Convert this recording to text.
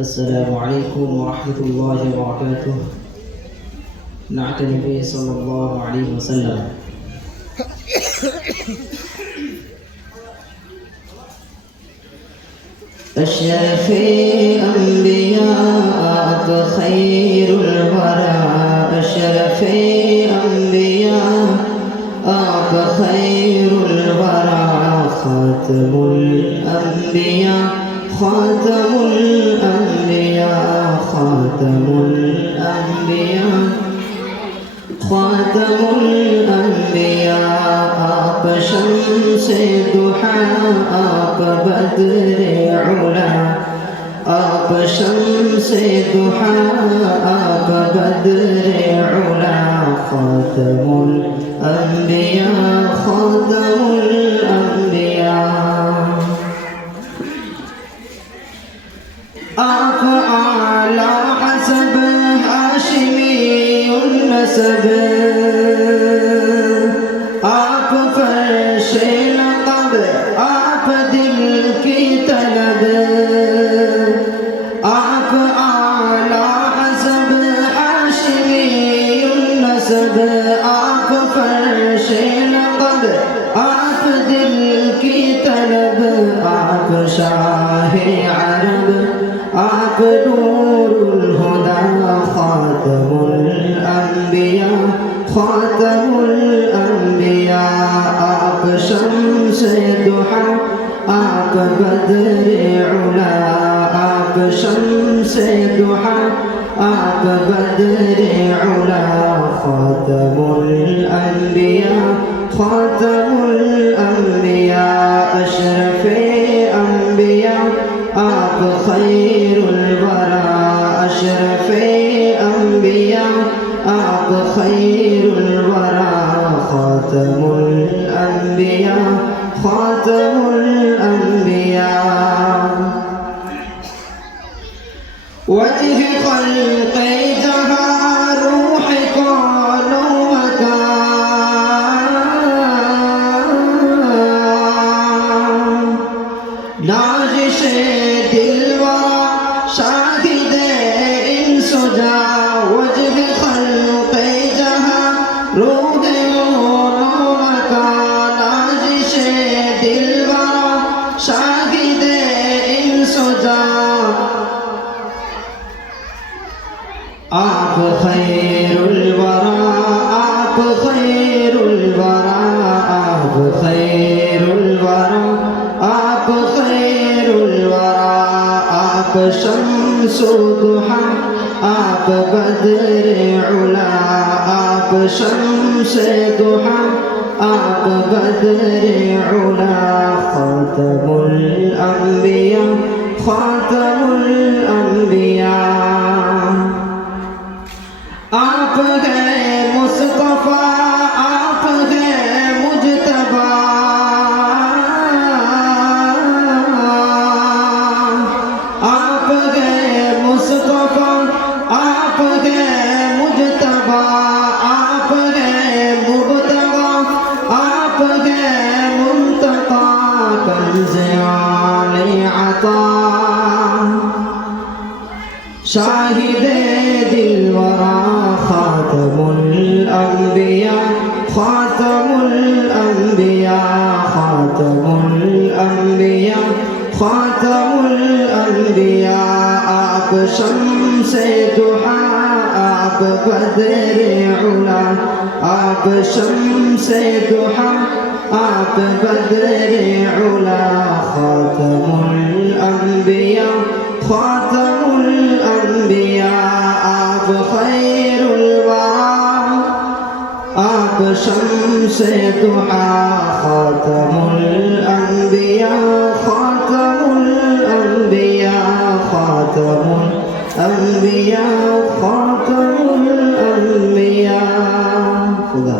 السلام عليكم ورحمة الله وبركاته. نعت النبي صلى الله عليه وسلم. أشرف أنبياء خير الورى، أشرف أنبياء خير الورى، خاتم الأنبياء خاتم الأنبياء خاتم الأنبياء خاتم الأنبياء، آپ شمس ضحا آپ بدر علا، آپ شمس ضحا آپ بدر علا، خاتم الأنبياء خاتم الأنبياء، آپ اعلی حسب ہاشمی النسب، آپ فرش لقب آپ دل کی طلب، آپ اعلی حسب ہاشمی النسب، آپ فرش لقب آپ دل کی طلب، آپ شاہ عرب آپ نور الہدی، خاتم الانبیاء خاتم الانبیاء، آپ شمس ضحا آپ بدر علا، آپ شمس ضحا آپ بدر علا، خاتم الانبیاء خاتم الانبیاء، اشرف انبیاء آپ خیر الورى، اشرف انبیاء آپ خیر الورى، خاتم الانبیاء خاتم الانبیاء، وجہ خلق جہاں روح کون و مکان، نازش دلوا شاہد انس و جاں، وجہ خلق جہاں روح کون و مکان، نازش دلوا شاہد انس و جاں، آپ خیر الورى آپ خیر الورى آپ خیر الورى آپ خیر الورى، آپ شمس ضحا آپ بدر علا، آپ شمس ضحا آپ بدر علا، خاتم الانبیاء خاتم الانبیاء، آپ ہیں مصطفیٰ آپ ہیں مجتبیٰ، آپ ہیں مصطفیٰ آپ ہیں مجتبیٰ، آپ ہیں مبتغیٰ آپ ہیں منتقیٰ، کنز عالی عطا شاہد دلورا، خاتم الانبیاء خاتم الانبیاء خاتم الانبیاء خاتم الانبیاء، آپ شمس ضحا آپ بدر علا، آپ شمس ضحا آپ بدر علا، خاتم الانبیاء خاتم الانبیاء، آپ خیر الورى آپ شمس ضحا، خاتم الانبیاء خاتم الانبیاء خاتم الانبیاء خاتم الانبیاء، خدا